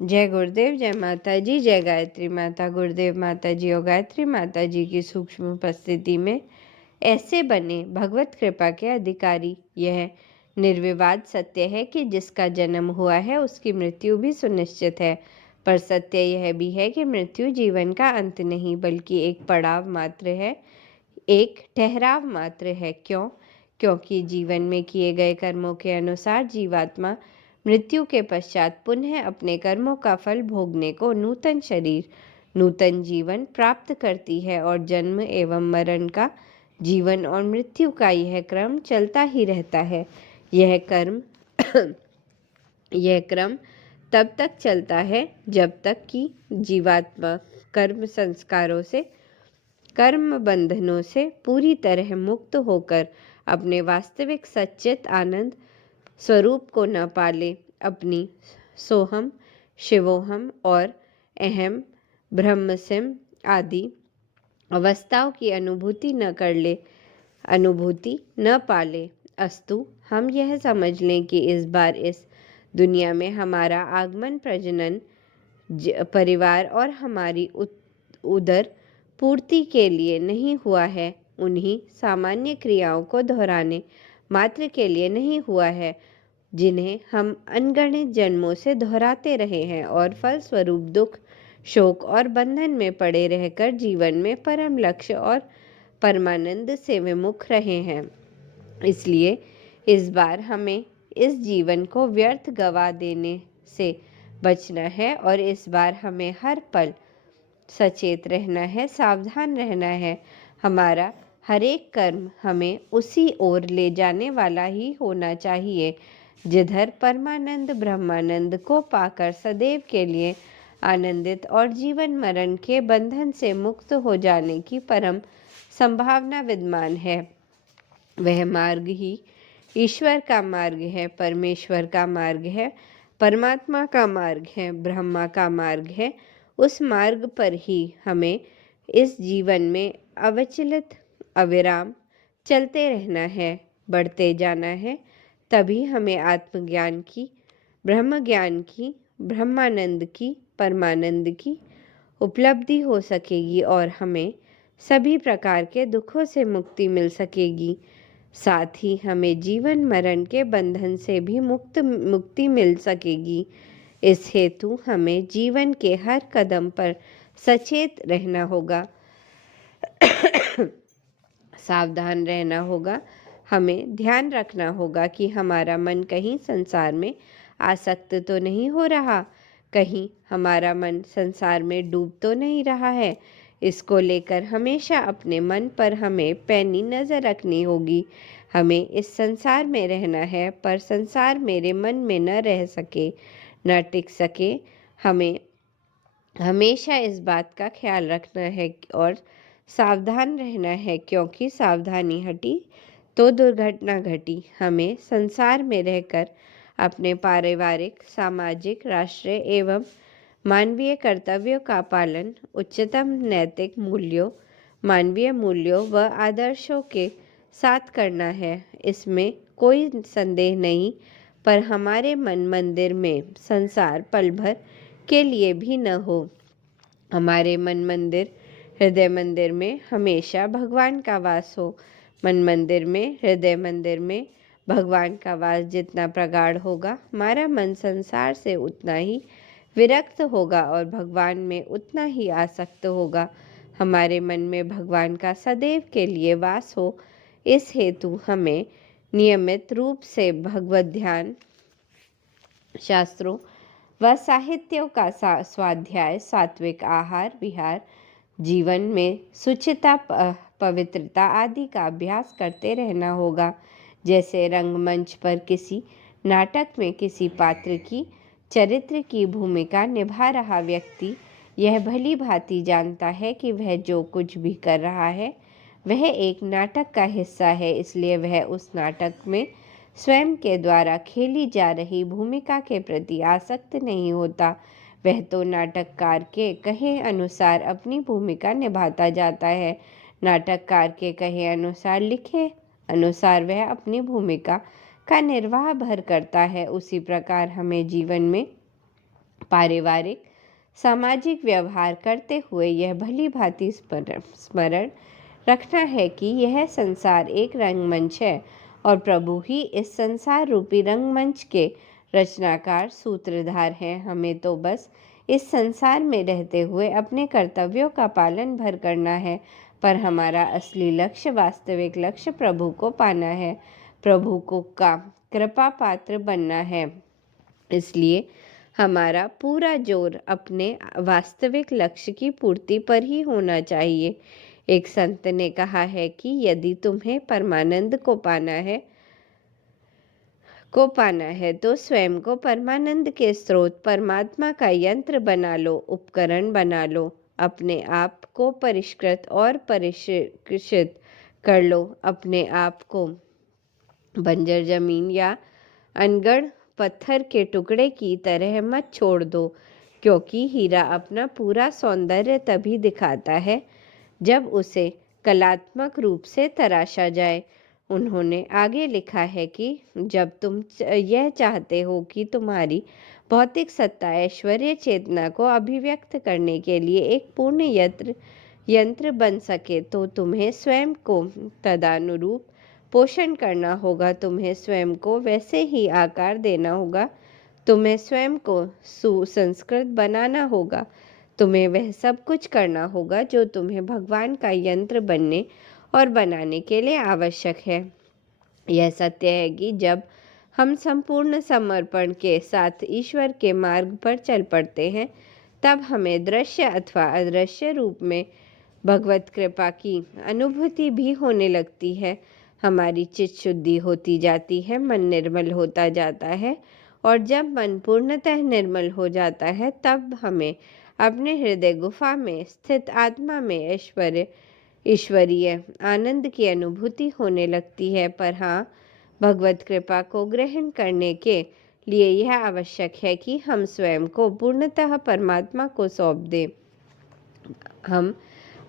जय गुरुदेव, जय माता जी, जय गायत्री माता। गुरुदेव माता जी और गायत्री माता जी की सूक्ष्म उपस्थिति में ऐसे बने भगवत कृपा के अधिकारी। यह निर्विवाद सत्य है कि जिसका जन्म हुआ है उसकी मृत्यु भी सुनिश्चित है, पर सत्य यह भी है कि मृत्यु जीवन का अंत नहीं बल्कि एक पड़ाव मात्र है, एक ठहराव मात्र है। क्यों? क्योंकि जीवन में किए गए कर्मों के अनुसार जीवात्मा मृत्यु के पश्चात पुनः अपने कर्मों का फल भोगने को नूतन शरीर, नूतन जीवन प्राप्त करती है और जन्म एवं मरण का, जीवन और मृत्यु का यह क्रम चलता ही रहता है। यह क्रम तब तक चलता है जब तक कि जीवात्मा कर्म संस्कारों से, कर्म बंधनों से पूरी तरह मुक्त होकर अपने वास्तविक सच्चित आनंद स्वरूप को न पाले, अपनी सोहम, शिवोहम और अहम, ब्रह्मसिम आदि अवस्थाओं की अनुभूति न पाले। अस्तु, हम यह समझ लें कि इस बार इस दुनिया में हमारा आगमन प्रजनन, परिवार और हमारी उदर पूर्ति के लिए नहीं हुआ है, उन्हीं सामान्य क्रियाओं को दोहराने मात्र के लिए नहीं हुआ है जिन्हें हम अनगणित जन्मों से दोहराते रहे हैं और फलस्वरूप दुख, शोक और बंधन में पड़े रहकर जीवन में परम लक्ष्य और परमानंद से विमुख रहे हैं। इसलिए इस बार हमें इस जीवन को व्यर्थ गवा देने से बचना है और इस बार हमें हर पल सचेत रहना है, सावधान रहना है। हमारा हर एक कर्म हमें उसी ओर ले जाने वाला ही होना चाहिए जिधर परमानंद ब्रह्मानंद को पाकर सदैव के लिए आनंदित और जीवन मरण के बंधन से मुक्त हो जाने की परम संभावना विद्यमान है। वह मार्ग ही ईश्वर का मार्ग है, परमेश्वर का मार्ग है, परमात्मा का मार्ग है, ब्रह्मा का मार्ग है। उस मार्ग पर ही हमें इस जीवन में अविचलित, अविराम चलते रहना है, बढ़ते जाना है। तभी हमें आत्मज्ञान की, ब्रह्म ज्ञान की, ब्रह्मानंद की, परमानंद की उपलब्धि हो सकेगी और हमें सभी प्रकार के दुखों से मुक्ति मिल सकेगी। साथ ही हमें जीवन मरण के बंधन से भी मुक्ति मिल सकेगी। इस हेतु हमें जीवन के हर कदम पर सचेत रहना होगा, सावधान रहना होगा। हमें ध्यान रखना होगा कि हमारा मन कहीं संसार में आसक्त तो नहीं हो रहा, कहीं हमारा मन संसार में डूब तो नहीं रहा है। इसको लेकर हमेशा अपने मन पर हमें पैनी नज़र रखनी होगी। हमें इस संसार में रहना है, पर संसार मेरे मन में न रह सके, न टिक सके। हमें हमेशा इस बात का ख्याल रखना है और सावधान रहना है, क्योंकि सावधानी हटी तो दुर्घटना घटी। हमें संसार में रहकर अपने पारिवारिक, सामाजिक, राष्ट्रीय एवं मानवीय कर्तव्यों का पालन उच्चतम नैतिक मूल्यों, मानवीय मूल्यों व आदर्शों के साथ करना है, इसमें कोई संदेह नहीं। पर हमारे मन मंदिर में संसार पल भर के लिए भी न हो। हमारे मन मंदिर, हृदय मंदिर में हमेशा भगवान का वास हो। मन मंदिर में, हृदय मंदिर में भगवान का वास जितना प्रगाढ़ होगा, हमारा मन संसार से उतना ही विरक्त होगा और भगवान में उतना ही आसक्त होगा। हमारे मन में भगवान का सदैव के लिए वास हो, इस हेतु हमें नियमित रूप से भगवत ध्यान, शास्त्रों व साहित्यों का स्वाध्याय, सात्विक आहार विहार, जीवन में शुचिता, पवित्रता आदि का अभ्यास करते रहना होगा। जैसे रंगमंच पर किसी नाटक में किसी पात्र की चरित्र की भूमिका निभा रहा व्यक्ति यह भली भांति जानता है कि वह जो कुछ भी कर रहा है वह एक नाटक का हिस्सा है, इसलिए वह उस नाटक में स्वयं के द्वारा खेली जा रही भूमिका के प्रति आसक्त नहीं होता। वह तो नाटककार के कहे अनुसार अपनी भूमिका निभाता जाता है। नाटककार के कहे अनुसार, लिखे अनुसार वह अपनी भूमिका का निर्वाह भर करता है। उसी प्रकार हमें जीवन में पारिवारिक सामाजिक व्यवहार करते हुए यह भली भांति स्मरण रखना है कि यह संसार एक रंगमंच है और प्रभु ही इस संसार रूपी रंगमंच के रचनाकार सूत्रधार हैं। हमें तो बस इस संसार में रहते हुए अपने कर्तव्यों का पालन भर करना है, पर हमारा असली लक्ष्य, वास्तविक लक्ष्य प्रभु को पाना है, प्रभु को का कृपा पात्र बनना है। इसलिए हमारा पूरा जोर अपने वास्तविक लक्ष्य की पूर्ति पर ही होना चाहिए। एक संत ने कहा है कि यदि तुम्हें परमानंद को पाना है तो स्वयं को परमानंद के स्रोत परमात्मा का यंत्र बना लो, उपकरण बना लो। अपने आप को परिष्कृत और परिष्कृत कर लो। अपने आप को बंजर जमीन या अनगढ़ पत्थर के टुकड़े की तरह मत छोड़ दो, क्योंकि हीरा अपना पूरा सौंदर्य तभी दिखाता है जब उसे कलात्मक रूप से तराशा जाए। उन्होंने आगे लिखा है कि जब तुम यह चाहते हो कि तुम्हारी भौतिक सत्ता ऐश्वर्य चेतना को अभिव्यक्त करने के लिए एक पूर्ण यंत्र बन सके, तो तुम्हें स्वयं को तदानुरूप पोषण करना होगा। तुम्हें स्वयं को वैसे ही आकार देना होगा। तुम्हें स्वयं को सुसंस्कृत बनाना होगा। तुम्हें वह सब कुछ करना होगा जो तुम्हें भगवान का यंत्र बनने और बनाने के लिए आवश्यक है। यह सत्य है कि जब हम संपूर्ण समर्पण के साथ ईश्वर के मार्ग पर चल पड़ते हैं, तब हमें दृश्य अथवा अदृश्य रूप में भगवत कृपा की अनुभूति भी होने लगती है। हमारी चित्त शुद्धि होती जाती है, मन निर्मल होता जाता है, और जब मन पूर्णतः निर्मल हो जाता है, तब हमें अपने हृदय गुफा में स्थित आत्मा में ईश्वरीय आनंद की अनुभूति होने लगती है। पर हाँ, भगवत कृपा को ग्रहण करने के लिए यह आवश्यक है कि हम स्वयं को पूर्णतः परमात्मा को सौंप दें। हम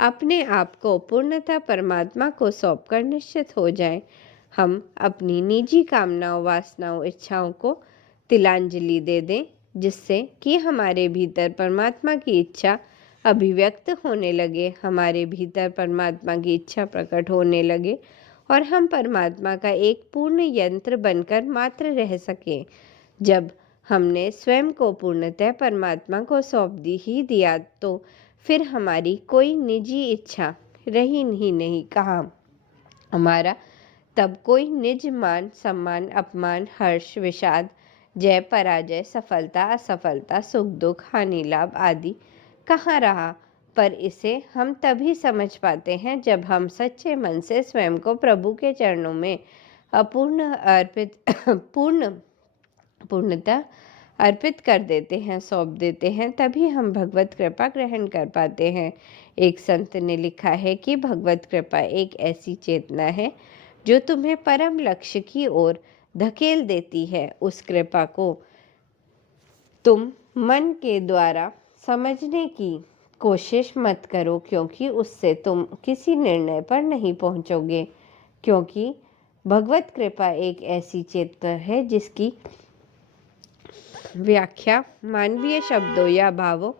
अपने आप को पूर्णतः परमात्मा को सौंपकर निश्चित हो जाएं। हम अपनी निजी कामनाओं, वासनाओं, इच्छाओं को तिलांजलि दे दें, जिससे कि हमारे भीतर परमात्मा की इच्छा अभिव्यक्त होने लगे, हमारे भीतर परमात्मा की इच्छा प्रकट होने लगे और हम परमात्मा का एक पूर्ण यंत्र बनकर मात्र रह सकें। जब हमने स्वयं को पूर्णतः परमात्मा को सौंप ही दिया, तो फिर हमारी कोई निजी इच्छा रही ही नहीं। कहा हमारा तब कोई निज मान, सम्मान, अपमान, हर्ष, विषाद, जय, पराजय, सफलता, असफलता, सुख, दुख, हानि, लाभ आदि कहाँ रहा। पर इसे हम तभी समझ पाते हैं जब हम सच्चे मन से स्वयं को प्रभु के चरणों में पूर्णतः अर्पित कर देते हैं, सौंप देते हैं। तभी हम भगवत कृपा ग्रहण कर पाते हैं। एक संत ने लिखा है कि भगवत कृपा एक ऐसी चेतना है जो तुम्हें परम लक्ष्य की ओर धकेल देती है। उस कृपा को तुम मन के द्वारा समझने की कोशिश मत करो, क्योंकि उससे तुम किसी निर्णय पर नहीं पहुंचोगे। क्योंकि भगवत कृपा एक ऐसी चेतना है जिसकी व्याख्या मानवीय शब्दों या भावों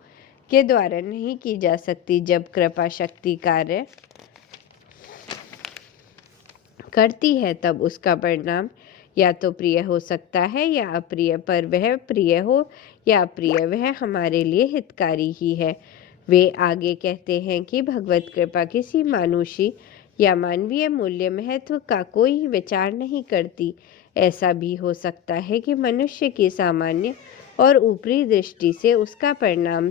के द्वारा नहीं की जा सकती। जब कृपा शक्ति कार्य करती है, तब उसका परिणाम या तो प्रिय हो सकता है या अप्रिय, पर वह प्रिय हो या अप्रिय, वह हमारे लिए हितकारी ही है। वे आगे कहते हैं कि भगवत कृपा किसी मानुषी या मानवीय मूल्य महत्व का कोई विचार नहीं करती। ऐसा भी हो सकता है कि मनुष्य की सामान्य और ऊपरी दृष्टि से उसका परिणाम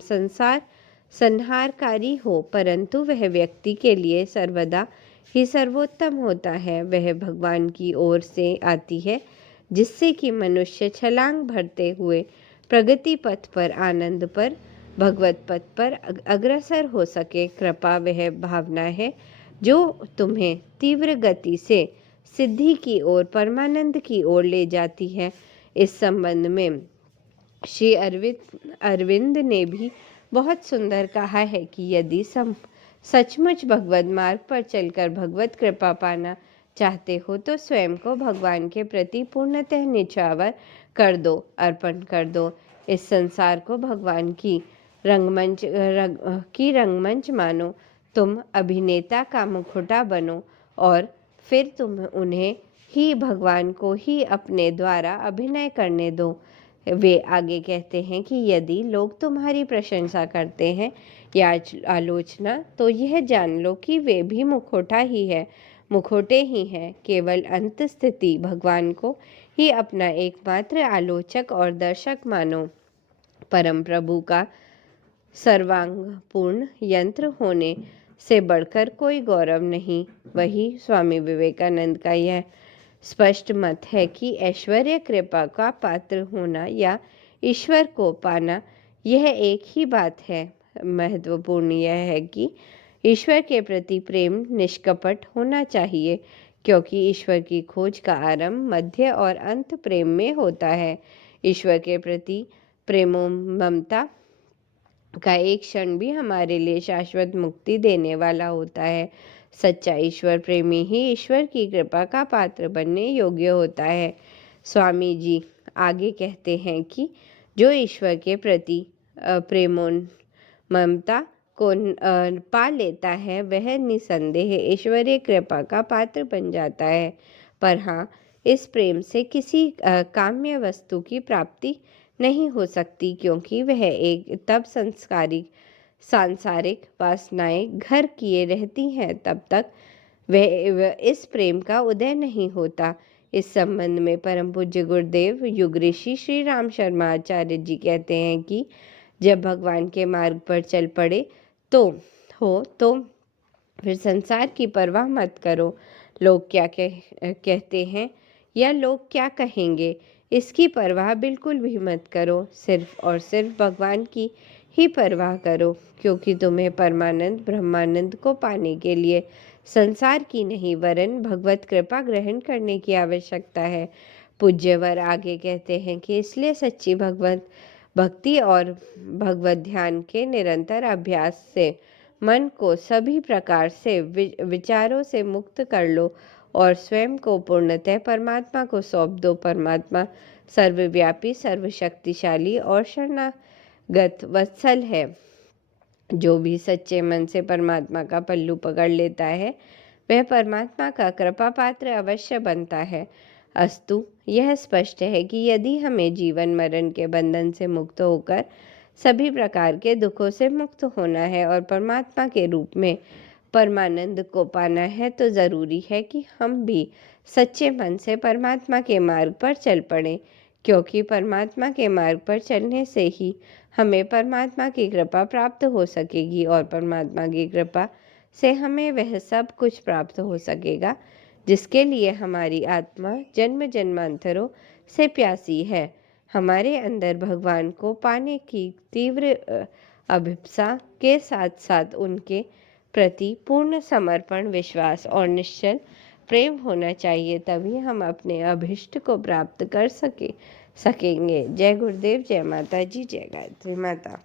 संहारकारी हो, परंतु वह व्यक्ति के लिए सर्वदा ही सर्वोत्तम होता है। वह भगवान की ओर से आती है, जिससे कि मनुष्य छलांग भरते हुए प्रगति पथ पर, आनंद पर, भगवत पथ पर अग्रसर हो सके। कृपा वह भावना है जो तुम्हें तीव्र गति से सिद्धि की ओर, परमानंद की ओर ले जाती है। इस संबंध में श्री अरविंद ने भी बहुत सुंदर कहा है कि यदि सचमुच भगवत मार्ग पर चलकर भगवत कृपा पाना चाहते हो, तो स्वयं को भगवान के प्रति पूर्णतः निछावर कर दो, अर्पण कर दो। इस संसार को भगवान की रंगमंच मानो। तुम अभिनेता का मुखौटा बनो और फिर तुम उन्हें ही भगवान को ही अपने द्वारा अभिनय करने दो। वे आगे कहते हैं कि यदि लोग तुम्हारी प्रशंसा करते हैं या आलोचना, तो यह जान लो कि वे भी मुखौटे ही हैं। केवल अंत स्थिति भगवान को ही अपना एकमात्र आलोचक और दर्शक मानो। परम प्रभु का सर्वांगपूर्ण यंत्र होने से बढ़कर कोई गौरव नहीं। वही स्वामी विवेकानंद का यह स्पष्ट मत है कि ऐश्वर्य कृपा का पात्र होना या ईश्वर को पाना, यह एक ही बात है। महत्वपूर्ण यह है कि ईश्वर के प्रति प्रेम निष्कपट होना चाहिए, क्योंकि ईश्वर की खोज का आरंभ, मध्य और अंत प्रेम में होता है। ईश्वर के प्रति प्रेमोन्मत्ता का एक क्षण भी हमारे लिए शाश्वत मुक्ति देने वाला होता है। सच्चा ईश्वर प्रेमी ही ईश्वर की कृपा का पात्र बनने योग्य होता है। स्वामी जी आगे कहते हैं कि जो ईश्वर के प्रति प्रेमोन्मत्ता को पा लेता है, वह निसंदेह ईश्वरीय कृपा का पात्र बन जाता है। पर हाँ, इस प्रेम से किसी काम्य वस्तु की प्राप्ति नहीं हो सकती, क्योंकि वह एक तब सांसारिक वासनाएं घर किए रहती हैं, तब तक वह इस प्रेम का उदय नहीं होता। इस संबंध में परम पूज्य गुरुदेव युग ऋषि श्री राम शर्मा आचार्य जी कहते हैं कि जब भगवान के मार्ग पर चल पड़े तो फिर संसार की परवाह मत करो। लोग क्या कहते हैं या लोग क्या कहेंगे, इसकी परवाह बिल्कुल भी मत करो। सिर्फ और सिर्फ भगवान की ही परवाह करो, क्योंकि तुम्हें परमानंद ब्रह्मानंद को पाने के लिए संसार की नहीं वरन भगवत कृपा ग्रहण करने की आवश्यकता है। पूज्यवर आगे कहते हैं कि इसलिए सच्ची भगवत भक्ति और भगवत ध्यान के निरंतर अभ्यास से मन को सभी प्रकार से विचारों से मुक्त कर लो और स्वयं को पूर्णतः परमात्मा को सौंप दो। परमात्मा सर्वव्यापी, सर्वशक्तिशाली और शरणागत वत्सल है। जो भी सच्चे मन से परमात्मा का पल्लू पकड़ लेता है, वह परमात्मा का कृपा पात्र अवश्य बनता है। अस्तु, यह स्पष्ट है कि यदि हमें जीवन मरण के बंधन से मुक्त होकर सभी प्रकार के दुखों से मुक्त होना है और परमात्मा के रूप में परमानंद को पाना है, तो ज़रूरी है कि हम भी सच्चे मन से परमात्मा के मार्ग पर चल पड़ें, क्योंकि परमात्मा के मार्ग पर चलने से ही हमें परमात्मा की कृपा प्राप्त हो सकेगी और परमात्मा की कृपा से हमें वह सब कुछ प्राप्त हो सकेगा जिसके लिए हमारी आत्मा जन्म जन्मांतरों से प्यासी है। हमारे अंदर भगवान को पाने की तीव्र अभिप्सा के साथ साथ उनके प्रति पूर्ण समर्पण, विश्वास और निश्चल प्रेम होना चाहिए, तभी हम अपने अभिष्ट को प्राप्त कर सकेंगे। जय गुरुदेव, जय माता जी, जय गायत्री माता।